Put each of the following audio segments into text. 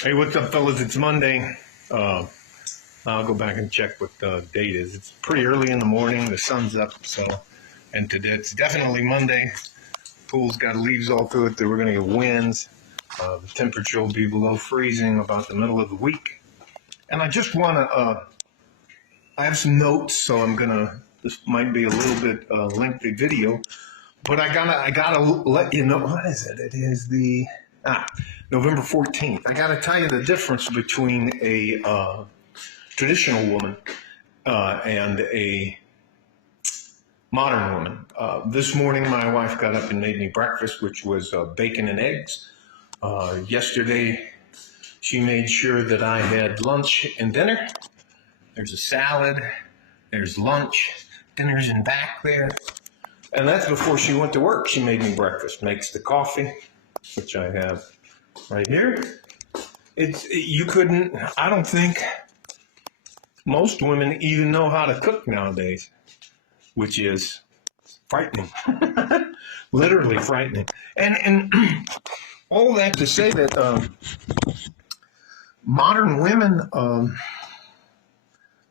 Hey, what's up, fellas? It's Monday. I'll go back and check what the date is. It's pretty early in the morning. The sun's up, and today it's definitely Monday. Pool's got leaves all through it. We're going to get winds. The temperature will be below freezing about the middle of the week. And I just want to, I have some notes, so this might be a little bit lengthy video, but I gotta let you know, what is it? It is November 14th. I gotta tell you the difference between a traditional woman and a modern woman. This morning, my wife got up and made me breakfast, which was bacon and eggs. Yesterday, she made sure that I had lunch and dinner. There's a salad, there's lunch, dinner's in back there. And that's before she went to work. She made me breakfast, makes the coffee, which I have right here. I don't think most women even know how to cook nowadays, which is frightening, literally frightening. And all that to say that modern women,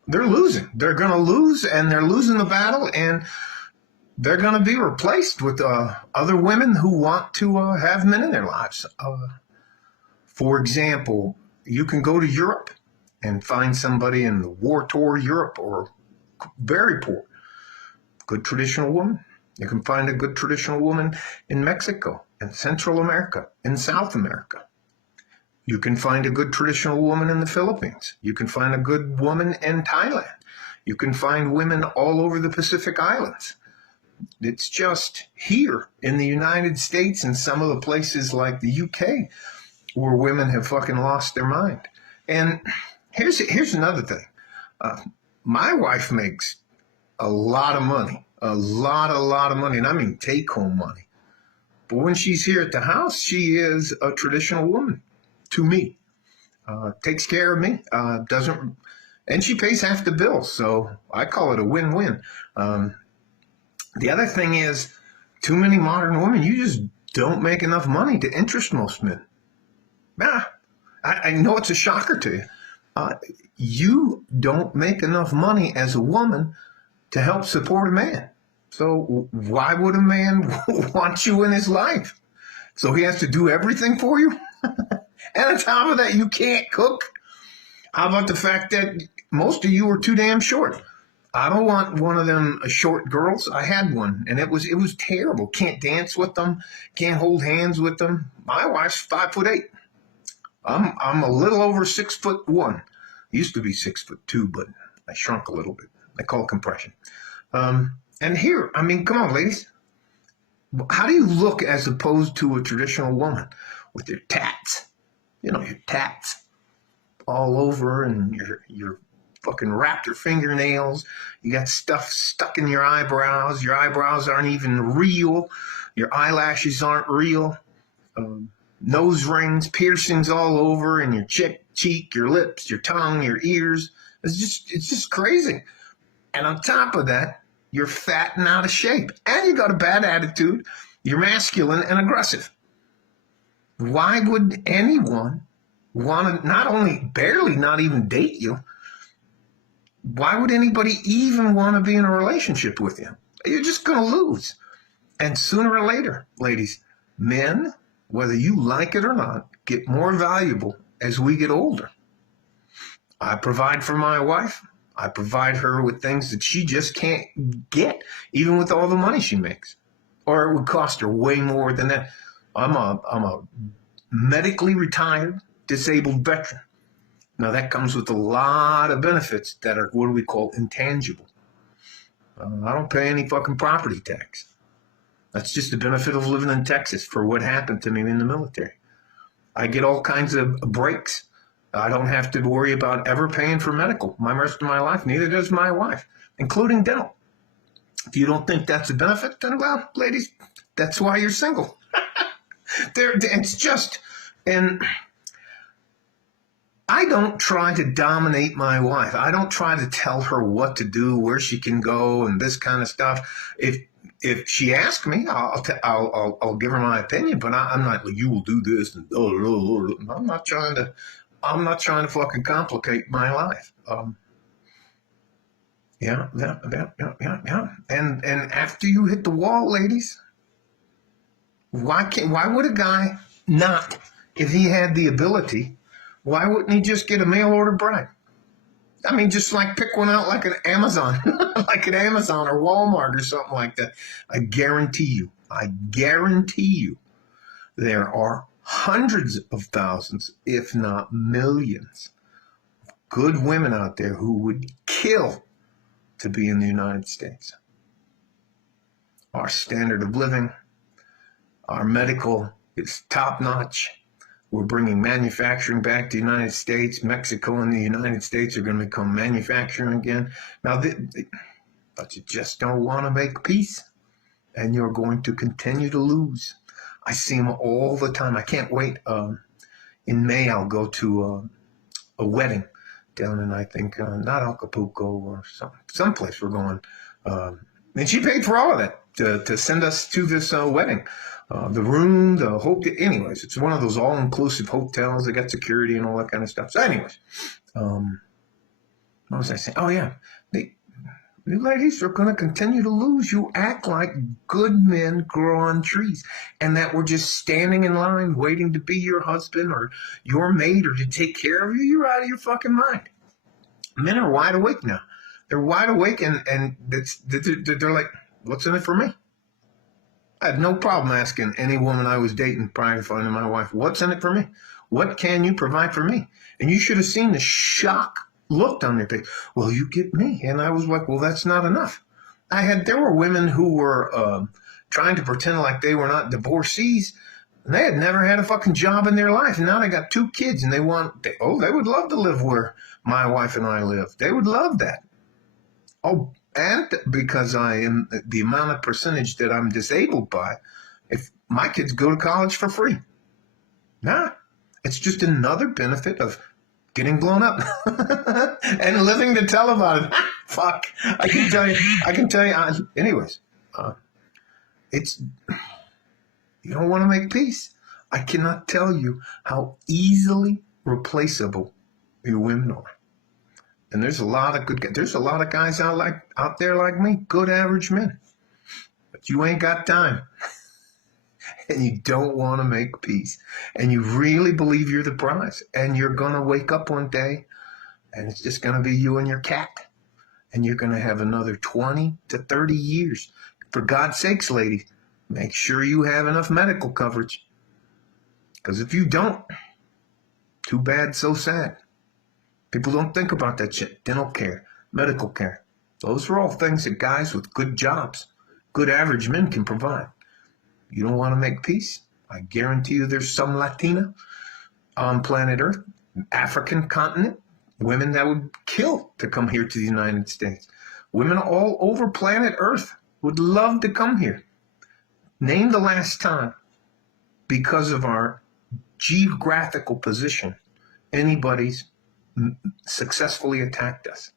they're losing. They're going to lose, and they're losing the battle, and they're going to be replaced with other women who want to have men in their lives. For example, you can go to Europe and find somebody in the war-torn Europe or very poor, good traditional woman. You can find a good traditional woman in Mexico, in Central America, in South America. You can find a good traditional woman in the Philippines. You can find a good woman in Thailand. You can find women all over the Pacific Islands. It's just here in the United States and some of the places like the UK where women have fucking lost their mind. And here's another thing. My wife makes a lot of money, a lot of money, and I mean take-home money. But when she's here at the house, she is a traditional woman to me. Takes care of me, and she pays half the bill, so I call it a win-win. The other thing is, too many modern women, you just don't make enough money to interest most men. I know it's a shocker to you. You don't make enough money as a woman to help support a man. So why would a man want you in his life? So he has to do everything for you? And on top of that, you can't cook? How about the fact that most of you are too damn short? I don't want one of them short girls. I had one, and it was terrible. Can't dance with them. Can't hold hands with them. My wife's 5'8". I'm a little over 6'1". Used to be 6'2", but I shrunk a little bit. I call it compression. And here, I mean, come on, ladies. How do you look as opposed to a traditional woman with your tats? You know, your tats all over, and your fucking wrapped your fingernails. You got stuff stuck in your eyebrows. Your eyebrows aren't even real. Your eyelashes aren't real. Nose rings, piercings all over, and your cheek, your lips, your tongue, your ears. It's just crazy. And on top of that, you're fat and out of shape. And you got a bad attitude. You're masculine and aggressive. Why would anyone want to not even date you? Why would anybody even want to be in a relationship with you? You're just going to lose. And sooner or later, ladies, men, whether you like it or not, get more valuable as we get older. I provide for my wife. I provide her with things that she just can't get, even with all the money she makes. Or it would cost her way more than that. I'm a medically retired, disabled veteran. Now, that comes with a lot of benefits that are what we call intangible. I don't pay any fucking property tax. That's just the benefit of living in Texas for what happened to me in the military. I get all kinds of breaks. I don't have to worry about ever paying for medical the rest of my life. Neither does my wife, including dental. If you don't think that's a benefit, then, well, ladies, that's why you're single. It's just, and I don't try to dominate my wife. I don't try to tell her what to do, where she can go, and this kind of stuff. If if she asks me, I'll give her my opinion, but I'm not like, you will do this and I'm not trying to fucking complicate my life. Yeah. And after you hit the wall, ladies, why would a guy not, if he had the ability, why wouldn't he just get a mail order bride? I mean, just like pick one out like an Amazon, like an Amazon or Walmart or something like that. I guarantee you, there are hundreds of thousands, if not millions, good women out there who would kill to be in the United States. Our standard of living, our medical is top notch. We're bringing manufacturing back to the United States. Mexico and the United States are going to become manufacturing again. Now, but you just don't want to make peace, and you're going to continue to lose. I see them all the time. I can't wait. In May, I'll go to a wedding down in, I think, not Acapulco or someplace we're going. And she paid for all of that to send us to this wedding. The room, the hotel, anyways, it's one of those all-inclusive hotels. They got security and all that kind of stuff. So anyways, what was I saying? Oh, yeah. You ladies are going to continue to lose. You act like good men grow on trees and that we're just standing in line waiting to be your husband or your mate or to take care of you. You're out of your fucking mind. Men are wide awake now. They're wide awake and they're like, what's in it for me? I had no problem asking any woman I was dating prior to finding my wife, what's in it for me? What can you provide for me? And you should have seen the shock looked on their face. Well, you get me. And I was like, well, that's not enough. There were women who were trying to pretend like they were not divorcees. And they had never had a fucking job in their life. And now they got 2 kids and they would love to live where my wife and I live. They would love that. Oh, and because I am the amount of percentage that I'm disabled by, if my kids go to college for free. Nah, it's just another benefit of getting blown up and living to tell about it. Fuck, I can tell you. Anyways, you don't want to make peace. I cannot tell you how easily replaceable your women are. And there's a lot of guys out there like me, good average men. But you ain't got time. And you don't want to make peace. And you really believe you're the prize. And you're going to wake up one day and it's just going to be you and your cat. And you're going to have another 20 to 30 years. For God's sakes, ladies, make sure you have enough medical coverage. Because if you don't, too bad, so sad. People don't think about that shit. Dental care, medical care. Those are all things that guys with good jobs, good average men can provide. You don't want to make peace? I guarantee you there's some Latina on planet Earth, African continent, women that would kill to come here to the United States. Women all over planet Earth would love to come here. Name the last time, because of our geographical position, anybody's successfully attacked us.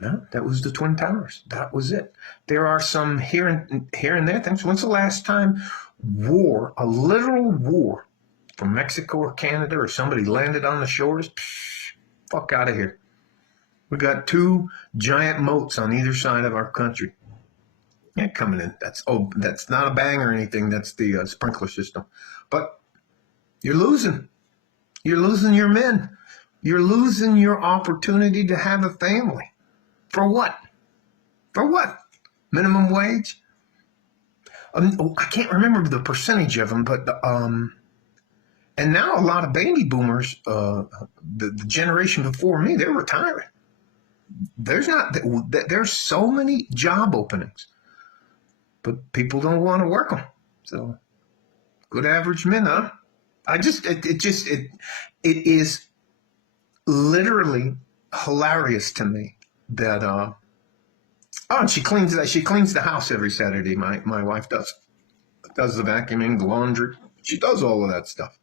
No, that was the Twin Towers. That was it. There are some here and there things. When's the last time a literal war from Mexico or Canada or somebody landed on the shores? Psh, fuck out of here. We got 2 giant moats on either side of our country. Yeah, coming in. That's not a bang or anything. That's the sprinkler system. But you're losing. You're losing your men. You're losing your opportunity to have a family. For what? For what? Minimum wage? I can't remember the percentage of them, but and now a lot of baby boomers, the generation before me, they're retiring. There's so many job openings, but people don't want to work them. So, good average men, huh? It is literally hilarious to me that and she cleans the house every Saturday. My wife does the vacuuming, the laundry. She does all of that stuff.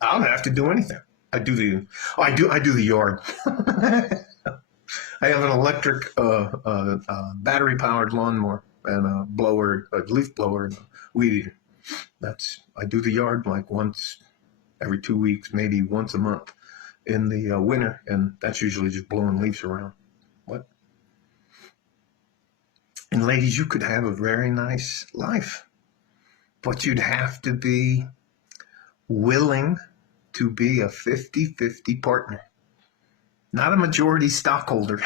I don't have to do anything. I do the yard. I have an electric battery powered lawnmower. and a blower, a leaf blower, and a weed eater. I do the yard like once every 2 weeks, maybe once a month in the winter, and that's usually just blowing leaves around. What? And ladies, you could have a very nice life, but you'd have to be willing to be a 50-50 partner. Not a majority stockholder,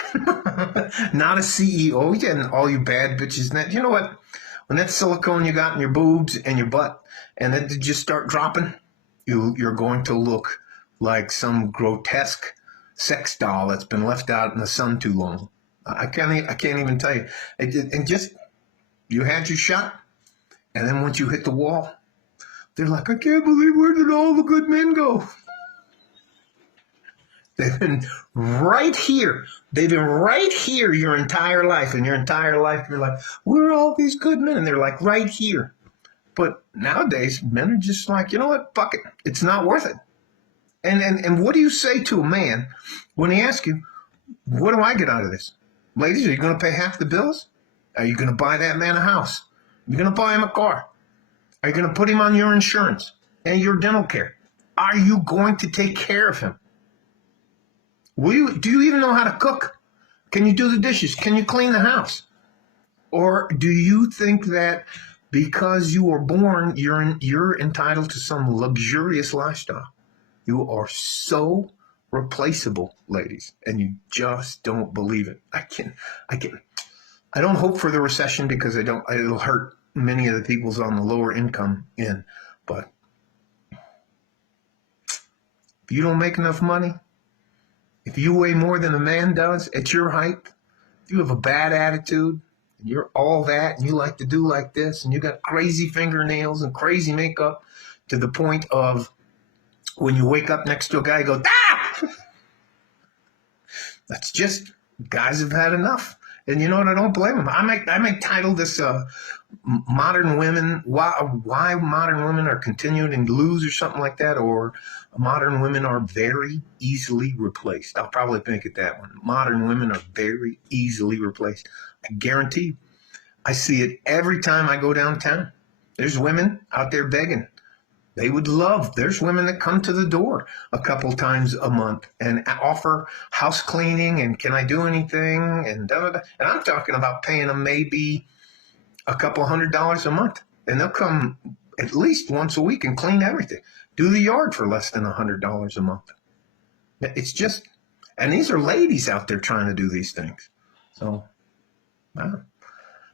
not a CEO. Yeah, and all you bad bitches. You know what? When that silicone you got in your boobs and your butt, and then they just start dropping, you're going to look like some grotesque sex doll that's been left out in the sun too long. I can't even tell you. And just you had your shot, and then once you hit the wall, they're like, I can't believe, where did all the good men go? They've been right here. They've been right here your entire life. And your entire life, you're like, where are all these good men? And they're like, right here. But nowadays, men are just like, you know what? Fuck it. It's not worth it. And what do you say to a man when he asks you, what do I get out of this? Ladies, are you going to pay half the bills? Are you going to buy that man a house? Are you going to buy him a car? Are you going to put him on your insurance and your dental care? Are you going to take care of him? Do you even know how to cook? Can you do the dishes? Can you clean the house? Or do you think that because you were born, you're entitled to some luxurious lifestyle? You are so replaceable, ladies, and you just don't believe it. I don't hope for the recession because it'll hurt many of the people's on the lower income end. But if you don't make enough money, if you weigh more than a man does at your height, if you have a bad attitude, and you're all that, and you like to do like this, and you got crazy fingernails and crazy makeup to the point of when you wake up next to a guy, you go, ah! That's just, guys have had enough. And you know what? I don't blame them. I might title this modern women, why modern women are continuing to lose or something like that, or modern women are very easily replaced. I'll probably make it that one. Modern women are very easily replaced. I guarantee you. I see it every time I go downtown. There's women out there begging. They would love, there's women that come to the door a couple times a month and offer house cleaning and can I do anything and da-da-da. And I'm talking about paying them maybe a couple $100 a month. And they'll come at least once a week and clean everything. Do the yard for less than $100 a month. It's just, and these are ladies out there trying to do these things. So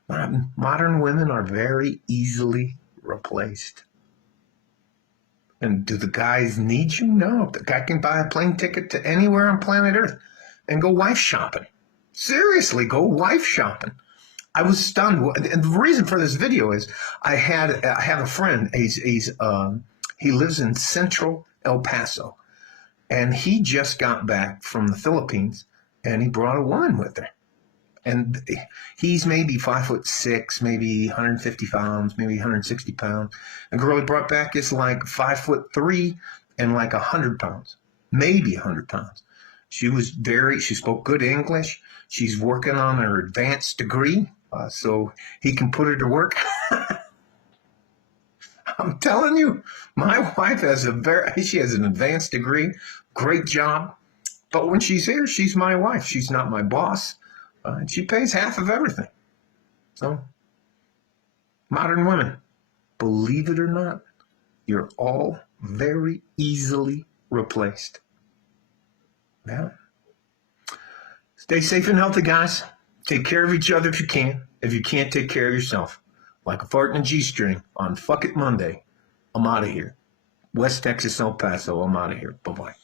modern women are very easily replaced. And do the guys need you? No. The guy can buy a plane ticket to anywhere on planet Earth and go wife shopping. Seriously, go wife shopping. I was stunned. And the reason for this video is I have a friend. He lives in central El Paso. And he just got back from the Philippines and he brought a woman with her. And he's maybe 5'6", maybe 150 pounds, maybe 160 pounds. The girl he brought back is like 5'3" and like 100 pounds, maybe 100 pounds. She spoke good English. She's working on her advanced degree, so he can put her to work. I'm telling you, my wife she has an advanced degree, great job. But when she's here, she's my wife. She's not my boss. And she pays half of everything. So, modern women, believe it or not, you're all very easily replaced. Yeah. Stay safe and healthy, guys. Take care of each other if you can. If you can't, take care of yourself. Like a fart in a G-string on Fuck It Monday. I'm out of here. West Texas, El Paso. I'm out of here. Bye-bye.